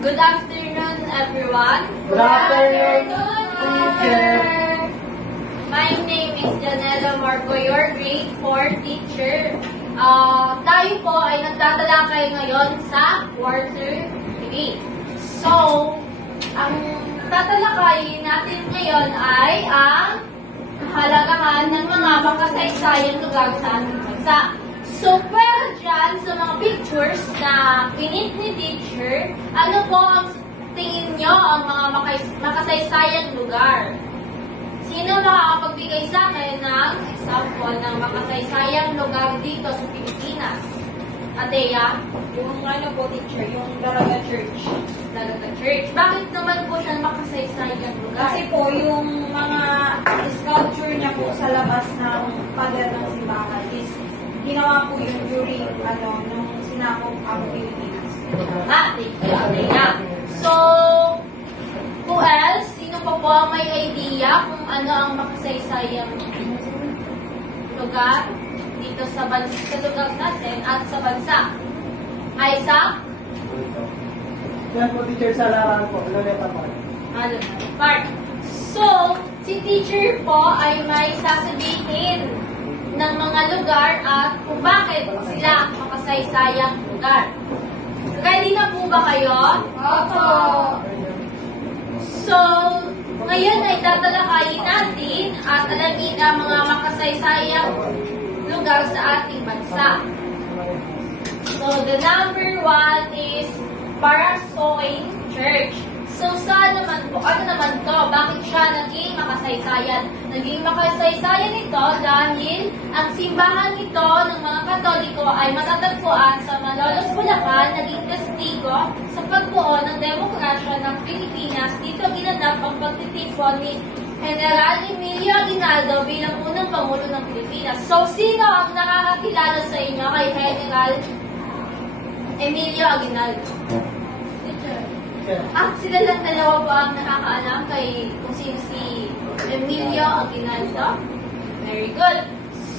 Good afternoon, everyone. Good afternoon, teacher. My name is Janela Marco, your grade 4 teacher. Tayo po ay nagtatalakay ngayon sa quarter 3. So, ang tatalakayin natin ngayon ay ang kahalagahan ng mga makasaysayang lugar sa ating bansa. So, pero dyan sa mga pictures na pinit ni teacher, ano po ang tingin nyo ang mga makasaysayang lugar? Sino makakapagbigay sa akin ng example ng makasaysayang lugar dito sa Pilipinas? Ateya? Yung ano po, teacher, yung Dalaga Church. Dalaga Church. Bakit naman po siya makasaysayang lugar? Kasi po, yung mga sculpture niya po sa labas ng pader ng simbahan is ginawa po yun during, nung sinakop ang Pilipinas. Thank you, Ateya. So, who else? Sino pa po ang may idea kung ano ang makasaysayang lugar dito sa lugar natin at sa bansa? Isaac? Yan po, teacher, sa laran po. Loretta Park. Park. So, si teacher po ay may sasabihin ng mga lugar at kung bakit sila makasaysayang lugar. Ready na po ba kayo? Opo! So, ngayon ay tatalakayin natin at alamin ang mga makasaysayang lugar sa ating bansa. So, the number 1 is Parasoy Church. So, saan naman po? Ano naman to? Bakit siya naging makasaysayan? Naging makasaysayan ito dahil ang simbahan ito ng mga Katoliko ay matatagpuan sa Malolos, Bulacan, naging testigo sa pagbuo ng demokrasya ng Pilipinas. Dito ginanap ang pagtitipon ni General Emilio Aguinaldo bilang unang Pangulo ng Pilipinas. So, sino ang nakakakilala sa inyo kay General Emilio Aguinaldo? Sila lang dalawa ba ang nakakaalam kay kung sino si Emilio Aguinaldo? Very good.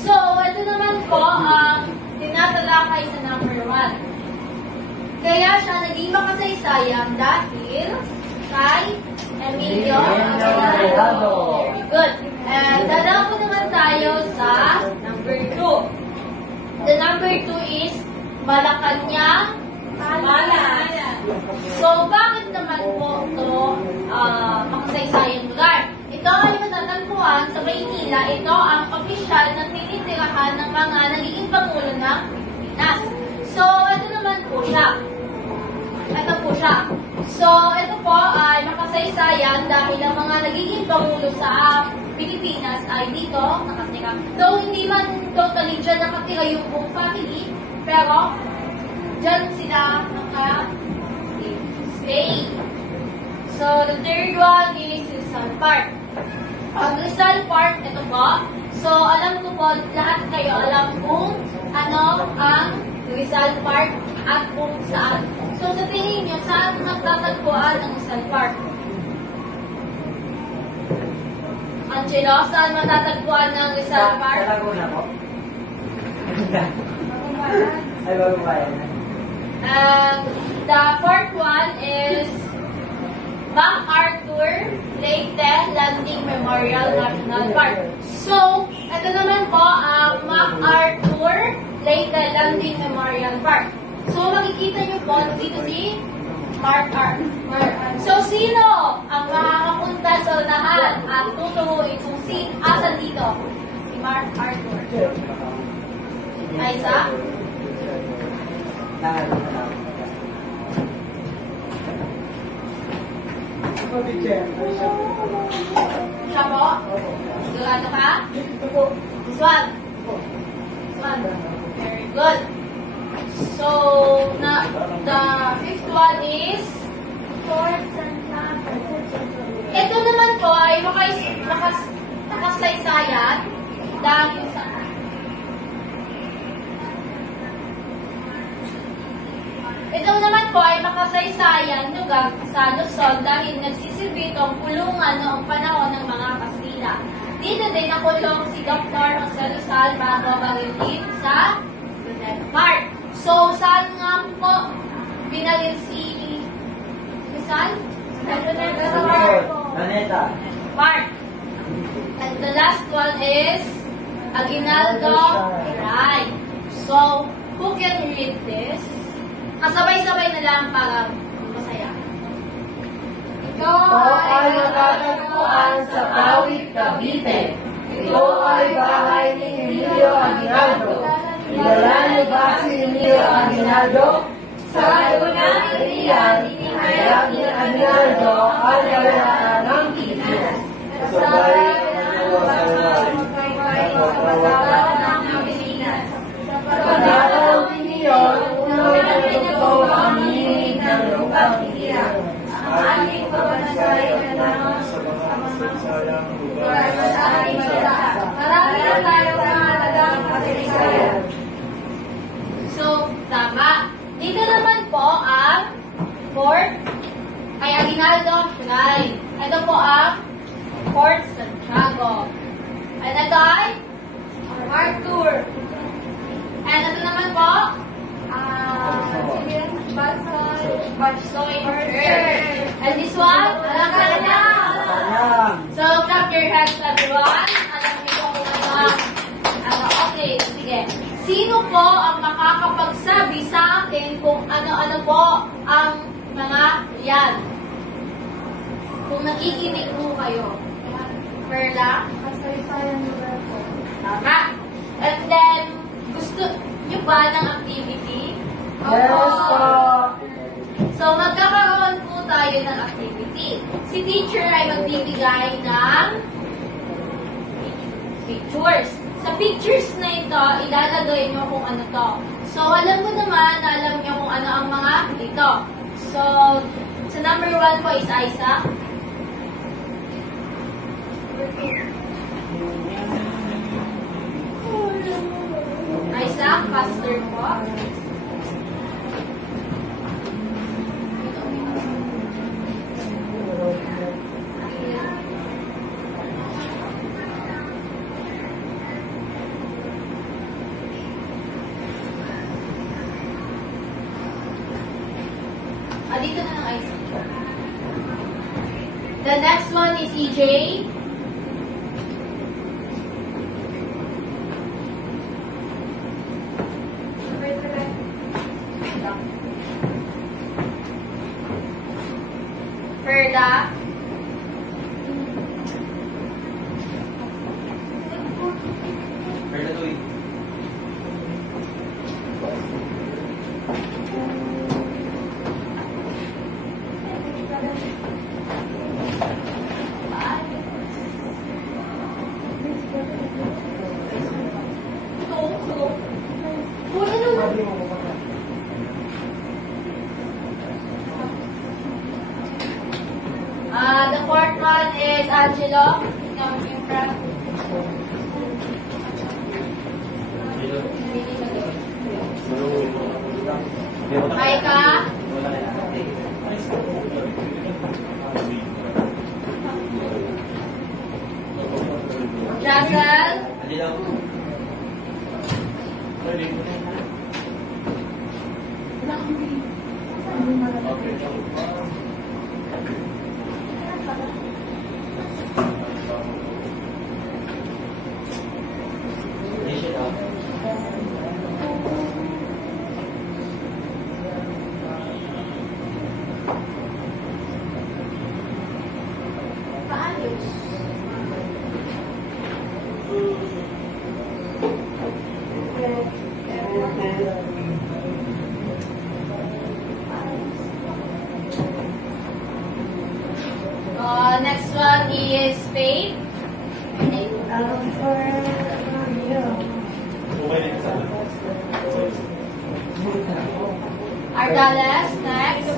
So, ito naman po ang tinatalakay sa number 1. Kaya siya naging makasaysayang dahil kay Emilio Aguinaldo. Very good. And dalawa po naman tayo sa number 2. The number 2 is Malacanang Malas. So, bakit naman po ito makasaysayang lugar? Ito ay matatagpuan sa Maynila. Ito ang opisyal na tinitirahan ng mga nagiging Pangulo ng Pilipinas. So, ito naman po siya. Ito po siya. So, ito po ay makasaysayan dahil ang mga nagiging Pangulo sa Pilipinas ay dito nakatira. Though hindi man totally dyan nakatira yung buong family, pero dyan sila naka-stay. So, the third one is Rizal Park. Ang Rizal Park, ito po. So, alam ko po, lahat kayo alam kung ano ang Rizal Park at kung saan. So, sa tingin nyo, saan nagtatagpuan ang Rizal Park? Angelo, saan matatagpuan ng Rizal Park? Sa Laguna po. Ay, bago ba yan? And the fourth one is MacArthur Leyte Landing Memorial National Park. So, ito naman po ang MacArthur Leyte Landing Memorial Park. So, makikita niyo po dito si MacArthur. So, sino ang makakapunta sa unahan at tuturuin kung asan dito? Si MacArthur. Isaac? Ito, teacher. Siya po? Sigurado ka? Ito po. This one? This one. Very good. So, the fifth one is ito naman po ay makasaysayan dahil sa ito naman po ay makasaysayan lugar sa Luzon dahil nagsisilbi itong pulungan noong panahon ng mga Kastila. Dito din nakulong si Dr. Jose Rizal bago barilin sa Luneta Park. So, saan nga po binalin si San? Planeta. Mark. And the last one is Aguinaldo. Right. So, who can read this? Kasabay-sabay na lang para masaya. Ito ay matatagpuan sa Kawit, Cavite. Ito ay bahay ni Emilio Aguinaldo. Kilala niyo ba si Emilio Aguinaldo? Sa unang iriyan, inihayag ni Aguinaldo ang kalayaan ng Pilipinas. Kasabay ng magkaybay sa pasalan ng Pilipinas. Sa pagdalaw niyon, unang pinagto ang hinig ng lupang titira. Ang aming pagmasay na lamang sa mga lugar sa ating bansa. Marami na tayo mga tagang kasaysayan. So, tama. Dito naman po ang Fort kay Aguinaldo Shrine. Ito po ang Fort Santiago. And ito ay Arthur. and ito naman po Batsoy. and this one, Malacanang. Ayan. So, clap your hands everyone. Alam niyo po kung okay, sige. Sino po ang makakapagsabi sa akin kung ano-ano po ang mga yan? Kung nakikinig po kayo. Perla? Kasaysayan lugar po. Tama. And then, gusto nyo ba ng activity? Yes po. So, magkakaroon po tayo ng activity. Si teacher ay magbibigay ng pictures. Sa pictures na ito, ilalagay nyo kung ano to. So, alam mo naman na alam nyo kung ano ang mga ito. So, sa number 1 po is Isaac. Isaac, pastor po. Dito na ng Isaac. The next one is EJ. Ferda. The fourth one is Angelo. Ikaw yung friend. Maika. Russell. Next one is Faith. Ardales, next.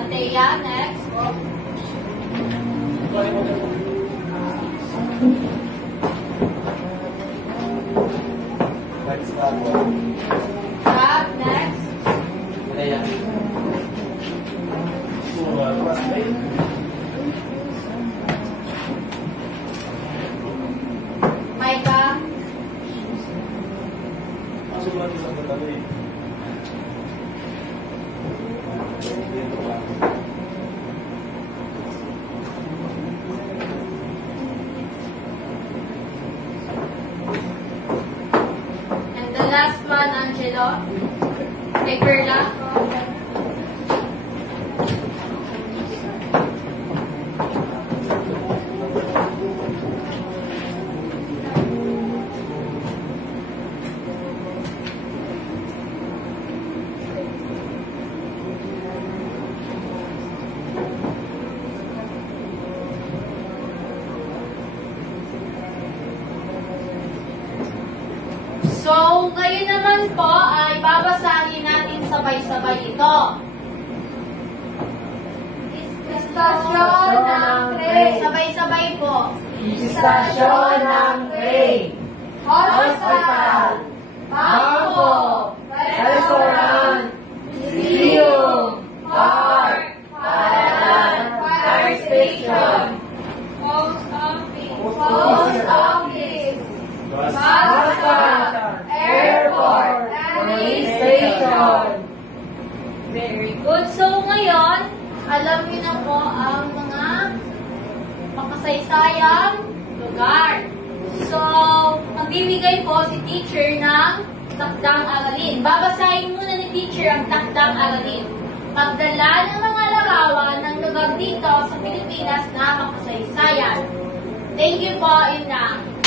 Ateya, next. Stop. Next. Micah. And the last one, Angelo. Kay Perla. So, ngayon naman po ay babasahin natin sabay-sabay ito. Istasyon ng tren. Sabay-sabay po. Istasyon ng train. Hospital. Bangko. Restaurant. Museum. Park. Paaralan. Fire station. Post office. Post office. Bus stop. Airport. Police station. Very good. So, ngayon, alam niyo na po ang mga makasaysayang lugar. So, magbibigay po si teacher ng takdang aralin. Babasahin muna ni teacher ang takdang aralin. Pagdala ng mga larawan ng lugar dito sa Pilipinas na makasaysayan. Thank you po, yun lang.